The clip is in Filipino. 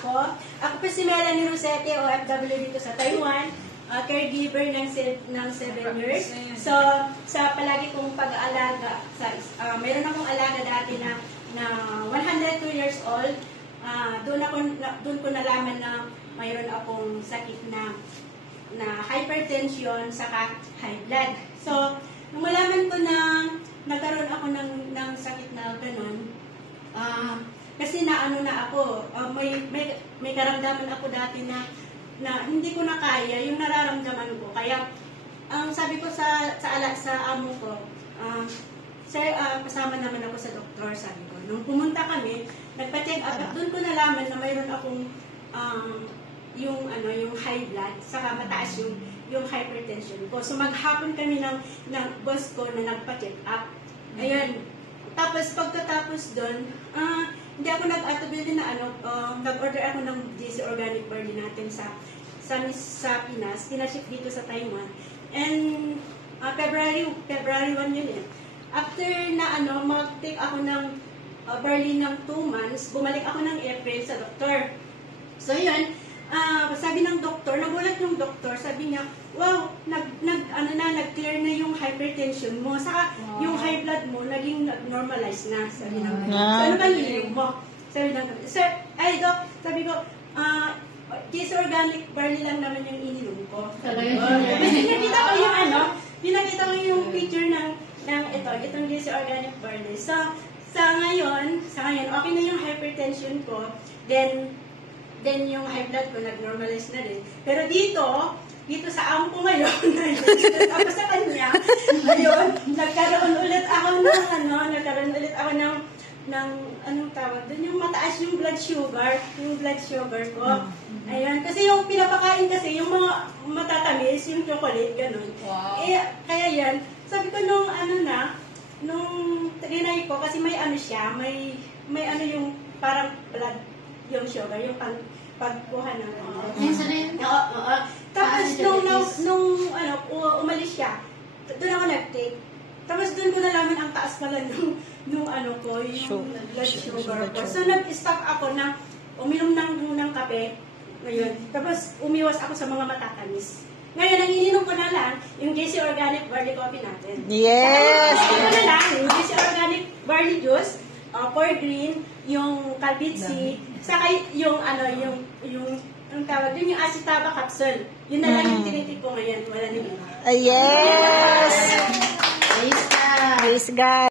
ako. Ako po si Melanie Rosete, OFW dito sa Taiwan. Caregiver ng 7 years. So, sa palagi kong pag-aalaga, mayroon akong alaga dati na 102 years old. Doon ko nalaman na mayroon akong sakit na hypertension saka high blood. So, nung malaman ko na nagkaroon ako ng sakit na ganun, kasi na ako, may karamdaman ako dati na hindi ko na kaya yung nararamdaman ko. Kaya, ang sabi ko sa amo ko, sir, kasama naman ako sa doktor, sabi ko. Nung pumunta kami, nagpa-check up, at doon ko nalaman na mayroon akong yung high blood, saka mataas yung hypertension ko. So maghapon kami ng boss ko na nagpa-check up. Ayan. Tapos pagkatapos doon, hindi ako nag-atubili na nag-order ako ng GC Organic Barley natin sa Pinas, pinaship dito sa Taiwan. And February 1 yun eh. After na mag-take ako ng barley ng 2 months, bumalik ako ng April sa doktor. So yun, sabi ng doktor, nagulat yung doktor, sabi niya, wow, nag-clear na yung hypertension mo, saka yung high blood mo, naging normalize na, sabi ng doktor. So ano ba yung mo? Sabi ng doktor, sir, doc, sabi ko, GC Organic Barley lang naman yung ininom ko. Kasi pinakita ko yung picture ng itong GC Organic Barley. So, sa ngayon, okay na yung hypertension ko, then yung high blood ko nag-normalize na rin. Pero dito sa amo ko ngayon, tapos sa kanya, ayun, nagkaroon ulit ako ng anong tawag doon, yung mataas yung blood sugar ko. Ayun, kasi yung pinapakain kasi, yung mga matatamis, yung chocolate, ganun. Wow. Kaya yan, sabi ko nung trinay ko, kasi may siya, may yung parang blood, yung sugar, yung pagkuha ng Oo. Tapos nung umalis siya, doon ako nag-take. Tapos doon ko nalaman ang taas pala nung yung blood sugar ko. So nag-stop ako na uminom ng kape. Ngayon. Tapos umiwas ako sa mga matatamis. Ngayon, ang ininom ko na lang yung GC Organic Barley Coffee natin. Yes! Saka ko na lang yung GC Organic Barley Juice, for green, yung Calbitsi, saka yung ang tawag din, yung Acetaba capsule. Yun na lang yung tinitig ko ngayon. Wala na iba. Yes! Praise God! Praise God!